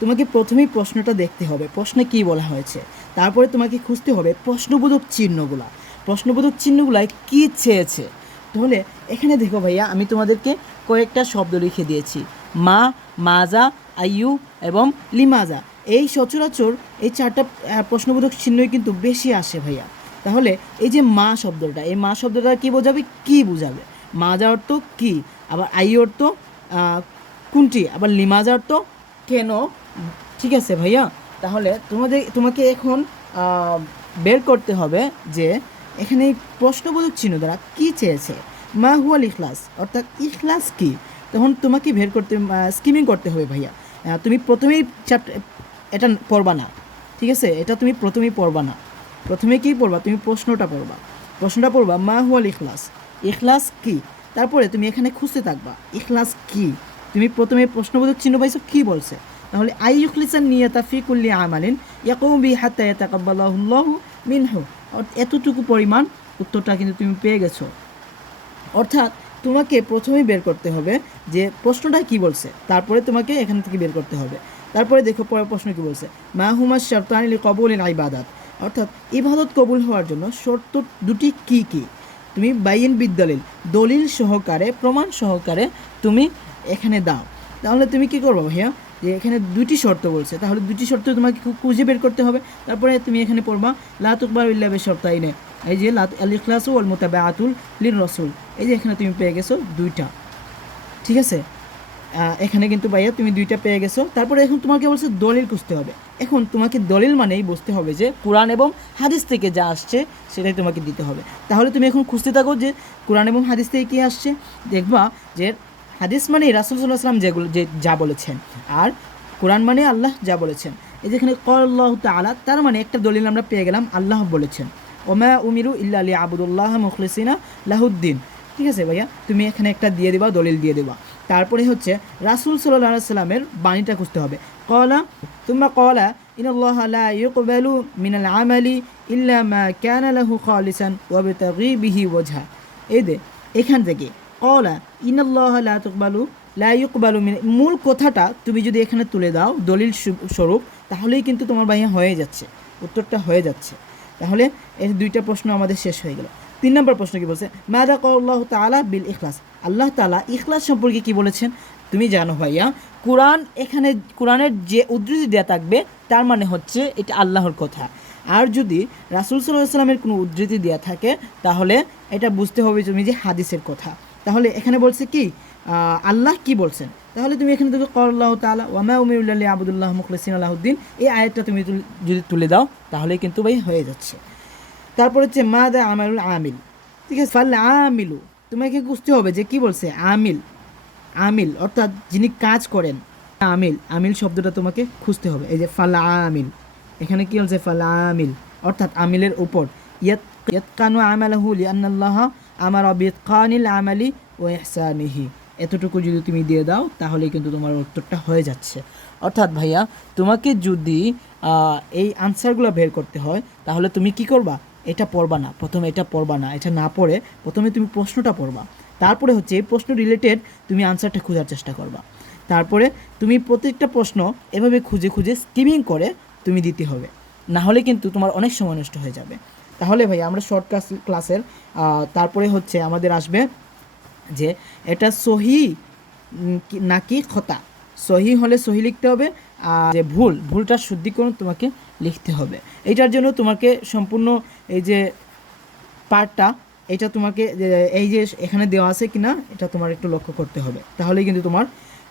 তোমাকে প্রথমেই প্রশ্নটা দেখতে হবে। প্রশ্নে কি বলা হয়েছে? তারপরে তোমাকে খুঁজতে হবে প্রশ্নবোধক চিহ্নগুলা। প্রশ্নবোধক চিহ্নগুলায় কি চেয়েছে তাহলে এখানে দেখো ভাইয়া, আমি তোমাদেরকে কয়েকটা শব্দ লিখে দিয়েছি। মা, মাজা, আইয়ু এবং লিমাজা। এই সচরাচর এই চারটা প্রশ্নবোধক চিহ্নই কিন্তু বেশি আসে ভাইয়া। তাহলে এই যে মা শব্দটা, এই মা শব্দটা কি বোঝাবে? কি বোঝাবে? মাজা অর্থ কি? আবার আই অর্থ কোনটি? আবার লিমাজা অর্থ কেন? ঠিক আছে ভাইয়া, তাহলে তোমাদের, তোমাকে এখন বের করতে হবে যে এখানে এই প্রশ্নবোধক চিহ্ন দ্বারা কী চেয়েছে। মা হুয়াল ইখলাস, অর্থাৎ ইখলাস কি? তখন তোমাকে বের করতে স্কিমিং করতে হবে ভাইয়া। তুমি প্রথমেই চ্যাপ্টার এটা পড়বা না, ঠিক আছে? এটা তুমি প্রথমেই পড়বা না। প্রথমে কী পড়বা? তুমি প্রশ্নটা পড়বা। প্রশ্নটা পড়বা, মা হুয়াল ইখলাস ইখলাস কি? তারপরে তুমি এখানে খুঁজতে থাকবা, ইখলাস কি? তুমি প্রথমে প্রশ্নবোধক চিহ্ন পাইছো, কী বলছে? তাহলে আই নিয়তা ফি কুল্লি আমালিন ইয়াকুম বি হাত্তা ইয়াতাকাব্বালাহুল্লাহু মিনহু। এতটুকু পরিমাণ উত্তরটা কিন্তু তুমি পেয়ে গেছো। অর্থাৎ তোমাকে প্রথমেই বের করতে হবে যে প্রশ্নটা কি বলছে, তারপরে তোমাকে এখান থেকে বের করতে হবে। তারপরে দেখো পরের প্রশ্ন কি বলছে, মা হুমা শর্তানিল কবুল ইন আইবাদাত অর্থাৎ ইবাদত কবুল হওয়ার জন্য শর্ত দুটি কি কি? তুমি বাইন বিদ্যালিল, দলিল সহকারে, প্রমাণ সহকারে তুমি এখানে দাও। তাহলে তুমি কি করব ভাইয়া? যে এখানে দুটি শর্ত বলছে। তাহলে দুটি শর্ত তোমাকে খুঁজে বের করতে হবে। তারপরে তুমি এখানে পড়বা লাতুকবার ইল্লাবে শর্তাইনে এই যে, লাত আল ইখলাসু ওয়াল মুতাবাআতুল লির রসুল এই যে এখানে তুমি পেয়ে গেছো দুইটা। ঠিক আছে? এখানে কিন্তু ভাইয়া তুমি দুইটা পেয়ে গেছো। তারপরে এখন তোমাকে বলছে দলিল খুঁজতে হবে। এখন তোমাকে দলিল মানেই বুঝতে হবে যে কোরআন এবং হাদিস থেকে যা আসছে সেটাই তোমাকে দিতে হবে। তাহলে তুমি এখন খুঁজতে থাকো যে কোরআন এবং হাদিস থেকে কী আসছে। দেখবা যে হাদিস মানে রাসুল সাল্লাহ সাল্লাম যেগুলো, যে যা বলেছেন। আর কোরআন মানে আল্লাহ যা বলেছেন। এই যেখানে কল্লাহ তালা তার মানে একটা দলিল আমরা পেয়ে গেলাম, আল্লাহ বলেছেন। ওমা উমিরু ইল্লা আলী আবুদুল্লাহ মুখলিসিনা লাহুদ্দিন। ঠিক আছে ভাইয়া? তুমি এখানে একটা দিয়ে দেবা, দলিল দিয়ে দেবা। তারপরে হচ্ছে রাসুল সাল্লাহ সাল্লামের বাণীটা খুঁজতে হবে। কলা তোমরা কলা, ইনাল্লাহ লা মিনাল আমালি ইল্লা মা লাহু খালিসান ওয়া বিতাগি বিহি ওয়াজহা। এই দে, এখান থেকে কলা ইনাল্লাহ লা তুকবালু, লা ইউকবালু মিন মূল কথাটা তুমি যদি এখানে তুলে দাও, দলিল স্বরূপ- তাহলেই কিন্তু তোমার ভাইয়া হয়ে যাচ্ছে, উত্তরটা হয়ে যাচ্ছে। তাহলে এই দুইটা প্রশ্ন আমাদের শেষ হয়ে গেল। তিন নম্বর প্রশ্ন কি বলছে? মাদা কল্লাহ তালা বিল ইখলাস। আল্লাহ তালা ইখলাস সম্পর্কে কি বলেছেন? তুমি জানো ভাইয়া, কোরআন এখানে, কোরআনের যে উদ্ধৃতি দেওয়া থাকবে, তার মানে হচ্ছে এটা আল্লাহর কথা। আর যদি রাসুল সাল্লাহ সাল্লামের কোনো উদ্ধৃতি দেওয়া থাকে, তাহলে এটা বুঝতে হবে তুমি যে হাদিসের কথা। তাহলে এখানে বলছে কি আল্লাহ কি বলছেন? তাহলে তুমি এখানে থেকে কল্লাহ তালা ওয়ামা উমিউল্লাহ আবদুল্লাহ মুখলিসিন আলাহুদ্দিন এই আয়াতটা তুমি যদি তুলে দাও, তাহলে কিন্তু ভাই হয়ে যাচ্ছে। তারপর হচ্ছে মা দা আমারুল আমিল। ঠিক আছে, ফাল আমিলু। তোমাকে বুঝতে হবে যে কি বলছে? আমিল। আমিল, অর্থাৎ যিনি কাজ করেন, আমিল। আমিল শব্দটা তোমাকে খুঁজতে হবে। এই যে ফাল আমিল। এখানে কি বলছে? ফাল আমিল। অর্থাৎ আমিলের উপর। ইয়াত ইয়াত, ইয়াতকানু আমালাহু লিআন্নাল্লাহ আমার বিতকানিল আমালি ও ইহসানিহি। এতটুকু যদি তুমি দিয়ে দাও, তাহলেই কিন্তু তোমার উত্তরটা হয়ে যাচ্ছে। অর্থাৎ ভাইয়া, তোমাকে যদি এই আনসারগুলো বের করতে হয়, তাহলে তুমি কি করবা? এটা পড়বা না। প্রথমে এটা পড়বা না। এটা না পড়ে প্রথমে তুমি প্রশ্নটা পড়বা। তারপরে হচ্ছে এই প্রশ্ন রিলেটেড তুমি আনসারটা খোঁজার চেষ্টা করবা। তারপরে তুমি প্রত্যেকটা প্রশ্ন এভাবে খুঁজে খুঁজে স্কিমিং করে তুমি দিতে হবে। না হলে কিন্তু তোমার অনেক সময় নষ্ট হয়ে যাবে। তাহলে ভাই, আমরা শর্ট ক্লাস ক্লাসের তারপরে হচ্ছে আমাদের আসবে যে এটা সহি নাকি খতা? সহি হলে সহি লিখতে হবে, আর যে ভুল, ভুলটা শুদ্ধিকরণ তোমাকে লিখতে হবে। এটার জন্য তোমাকে সম্পূর্ণ এই যে পার্টটা এটা তোমাকে এই যে এখানে দেওয়া আছে কিনা, এটা তোমার একটু লক্ষ্য করতে হবে। তাহলেই কিন্তু তোমার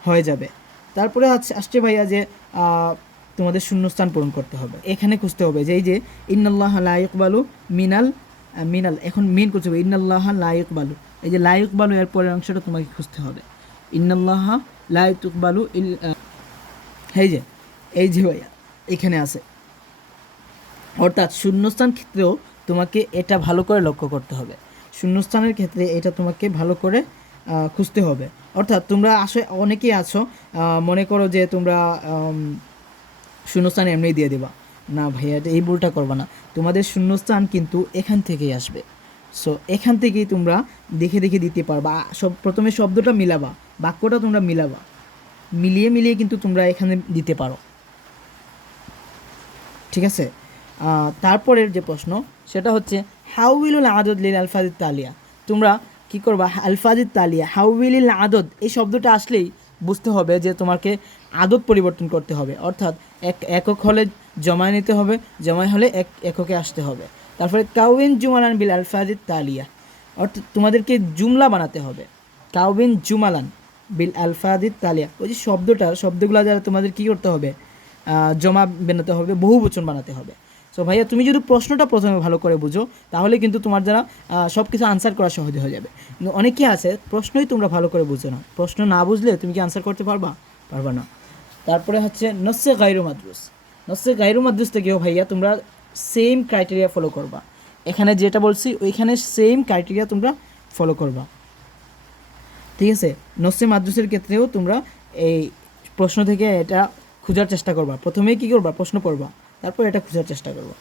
হয়ে যাবে। তারপরে আসছে ভাইয়া যে তোমাদের শূন্যস্থান পূরণ করতে হবে। এখানে খুঁজতে হবে যে এই যে ইন্নাল্লাহ লাইকবালু মিনাল মিনাল, এখন মেন করতে হবে, ইন্নাল্লাহ লাইকবালু এই যে লাইকবালু এর পরের অংশটা তোমাকে খুঁজতে হবে। ইন্নাল্লাহ লাইকবালু ইল এই যে এই যে ভাইয়া, এখানে আছে। অর্থাৎ শূন্যস্থান ক্ষেত্রেও তোমাকে এটা ভালো করে লক্ষ্য করতে হবে। শূন্যস্থানের ক্ষেত্রে এটা তোমাকে ভালো করে খুঁজতে হবে। অর্থাৎ তোমরা আসে, অনেকেই আছো মনে করো যে তোমরা শূন্যস্থান এমনি দিয়ে দেবা। না ভাইয়া, এই ভুলটা করবা না। তোমাদের শূন্যস্থান কিন্তু এখান থেকেই আসবে। সো এখান থেকেই তোমরা দেখে দেখে দিতে পারবা। সব, প্রথমে শব্দটা মিলাবা, বাক্যটা তোমরা মিলাবা। মিলিয়ে মিলিয়ে কিন্তু তোমরা এখানে দিতে পারো। ঠিক আছে? তারপরের যে প্রশ্ন, সেটা হচ্ছে, হাউ উইলুল আদদ লিল আলফাজিদ তালিয়া? তোমরা কি করবা? আলফাজিদ তালিয়া। হাউ উইলিল আদদ? এই শব্দটা আসলেই বুঝতে হবে যে তোমাকে আদত পরিবর্তন করতে হবে। অর্থাৎ এক, একক হলে জমায় নিতে হবে, জমায় হলে এক, এককে আসতে হবে। তারপরে কাউইন জুমালান বিল আলফাদিদ তালিয়া। অর্থাৎ তোমাদেরকে জুমলা বানাতে হবে। কাউবিন জুমালান বিল আলফাদিদ তালিয়া। ওই যে শব্দটা, শব্দগুলো যারা তোমাদের কি করতে হবে? জমা বানাতে হবে বহু বচন বানাতে হবে। সো ভাইয়া, তুমি যদি প্রশ্নটা প্রথমে ভালো করে বুঝো, তাহলে কিন্তু তোমার দ্বারা সব কিছু আনসার করা সহজ হয়ে যাবে। অনেকে আছে, প্রশ্নই তোমরা ভালো করে বুঝো না। প্রশ্ন না বুঝলে তুমি কি আনসার করতে পারবা? পারবা না। তারপরে হচ্ছে, নসে গাইরু মাদ্রুস। নসে গাইরু মাদ্রুস থেকেও ভাইয়া, তোমরা সেম ক্রাইটেরিয়া ফলো করবা। এখানে যেটা বলছি, ওইখানে সেম ক্রাইটেরিয়া তোমরা ফলো করবা। ঠিক আছে? নসে মাদ্রাসের ক্ষেত্রেও তোমরা এই প্রশ্ন থেকে এটা খোঁজার চেষ্টা করবা। প্রথমেই কী করবা? প্রশ্ন পড়বা। তারপর এটা খোঁজার চেষ্টা করবা।